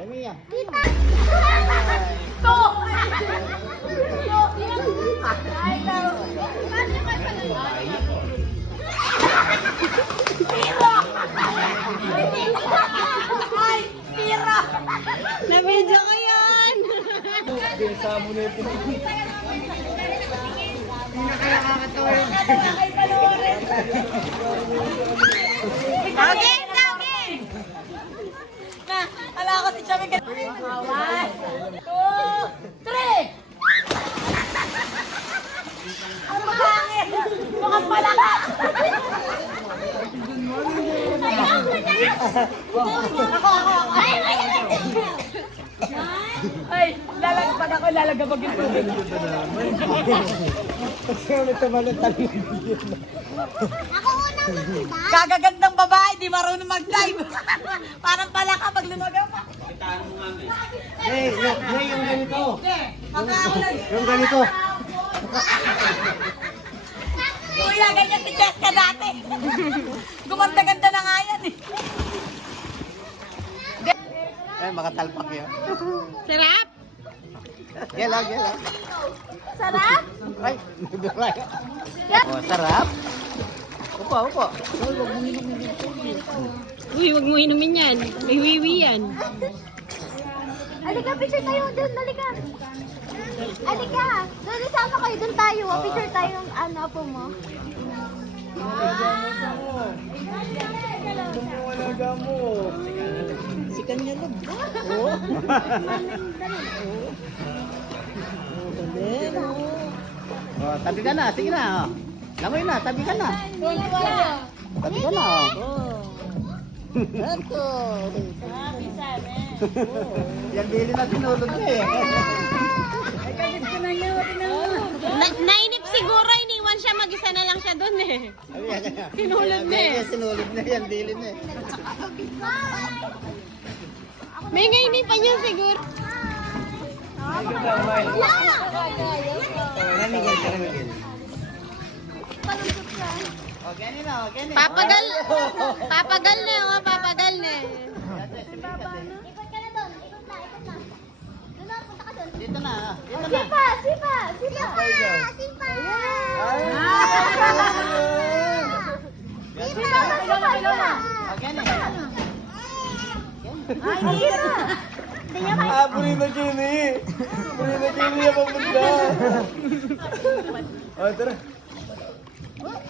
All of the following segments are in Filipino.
Ay, Mia. Tita! To! Ay, no. Tira! Ay, tira! Na-video ko yan! Pinsa mo na ito. Okay, okay! Na, ala ko si Chami. 1, 2, 3! Ang mahangin! Mukhang palaka! Ako! Ay, pag ako lalagabag yung tubig. Kasi ulit tumalon tayo. Gagagandang babae, di marunong mag-dive. Parang palaka pag lumaga pa. Hey, yung ganito. Yung ganito. Kuya, ganyan si Jessica dati. Gumanda-ganda na nga yan eh. Ay, makatalpak yun. Sarap! Gela. Sarap? Ay, nagduray. Oh, sarap. Upo. Uy, wag mo inumin yan. May wiwi yan. Halika, picture tayo doon. Halika. Halika. Doon, isama kayo. Doon tayo. Picture tayo ng ano po mo. Wala mo. Si kanya lang. Oo. Oh, tabi ka na. Sige na. Oh. Langoy na. Tabi ka na. Tabi ka na. Oh. Ito. Yan dili na sinulog na eh. Nainip siguro, iniwan siya, mag-isa na lang siya doon eh. Sinulog na eh. Sinulog na yan. Dili na eh. May ngainipan niya siguro. Okay na. Papagal na, papagal na. Ikot ka na doon. Ikot na. Doon na, punta ka doon. Dito na. Sipa! Okay na. Ay, Puri na kini yung papunta. Oh, tara.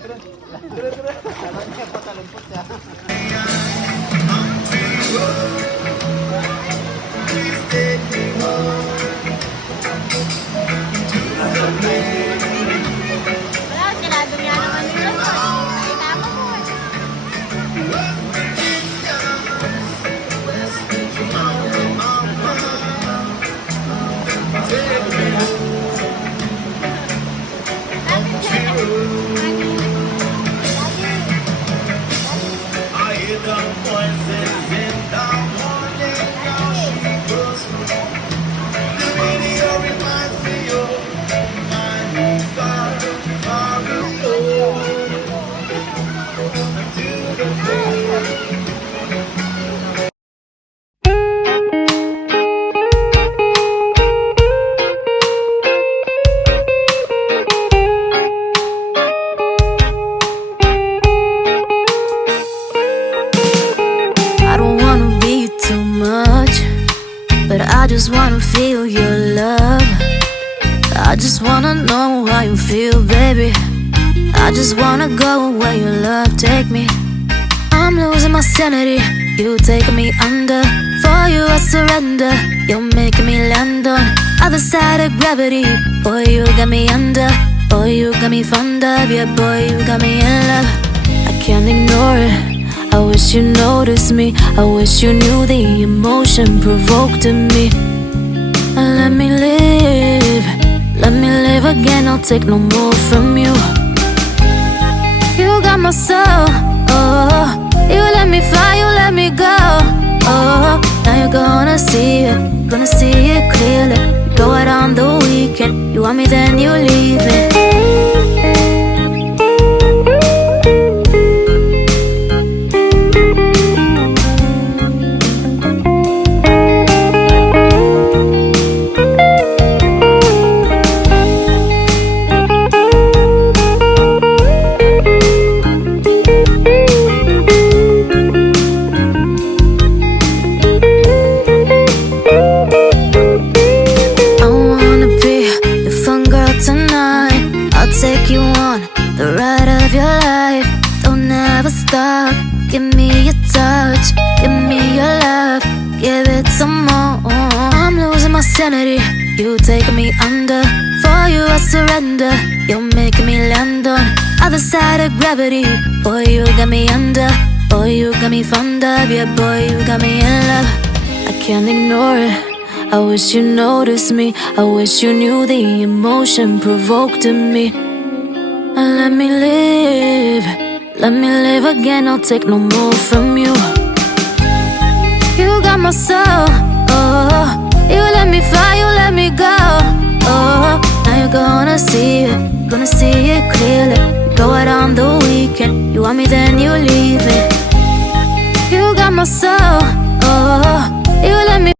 Tara. Alam niya, patalumpot siya. Wala, kilado niya naman yun. Tama mo. But I just wanna feel your love. I just wanna know how you feel, baby. I just wanna go where your love take me. I'm losing my sanity, you taking me under. For you I surrender, you're making me land on other side of gravity. Boy, you got me under. Boy, you got me fond of. Yeah, boy, you got me in love. I can't ignore it. I wish you noticed me. I wish you knew the emotion provoked in me. Let me live again. I'll take no more from you. You got my soul, oh. You let me fly, you let me go, oh. Now you're gonna see it clearly. You go out on the weekend. You want me, then you leave me. insanity. You take me under, for you I surrender. You're making me land on other side of gravity. Boy, you got me under. Boy, you got me fond of. Yeah, boy, you got me in love. I can't ignore it. I wish you noticed me. I wish you knew the emotion provoked in me. Let me live. Let me live again. I'll take no more from you. You got my soul. Oh, you let me fly. You let me go. Oh, now you're gonna see it clearly. You go out on the weekend. You want me, then you leave me. You got my soul. Oh, you let me.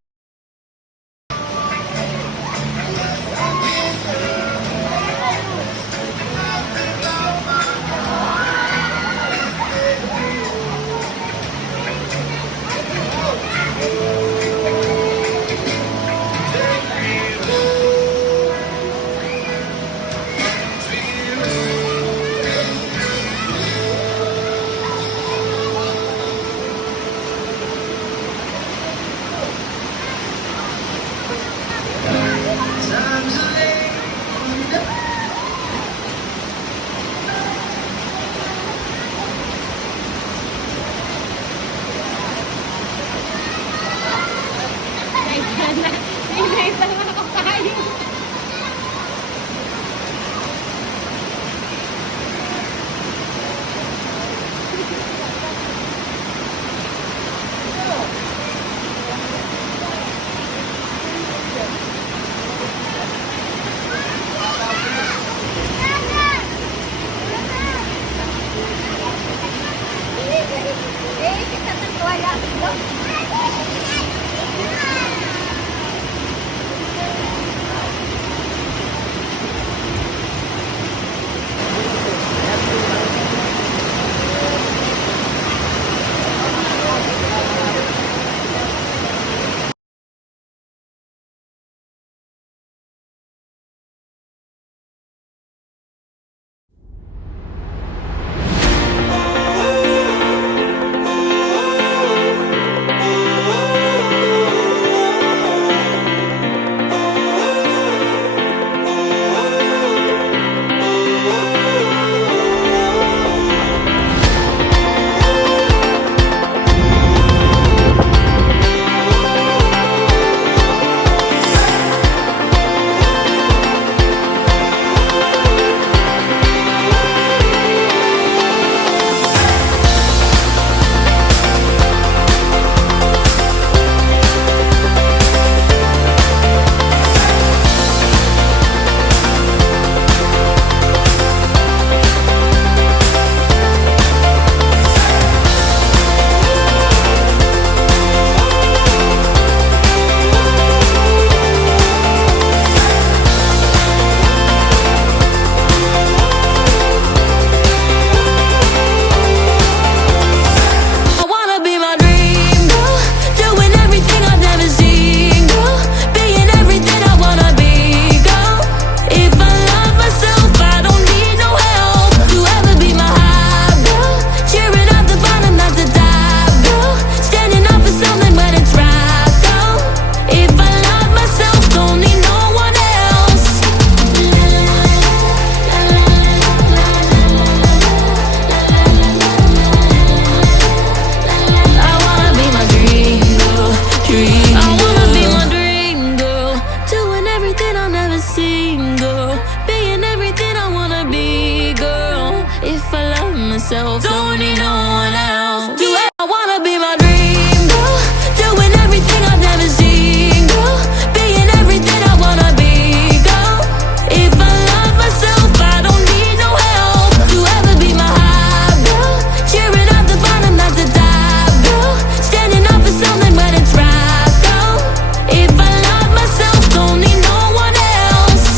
myself, don't need no one else. Do I wanna be my dream girl, doing everything I've never seen, girl, being everything I wanna be, girl. If I love myself, I don't need no help. To ever be my high, girl, cheering at the bottom, not the top, girl, standing up for something when it's right, girl. If I love myself, don't need no one else.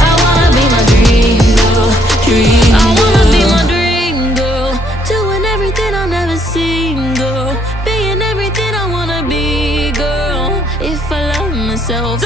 I wanna be my dream girl, dream. I wanna be my dream girl, doing everything I've never seen, girl, being everything I wanna be, girl. If I love myself.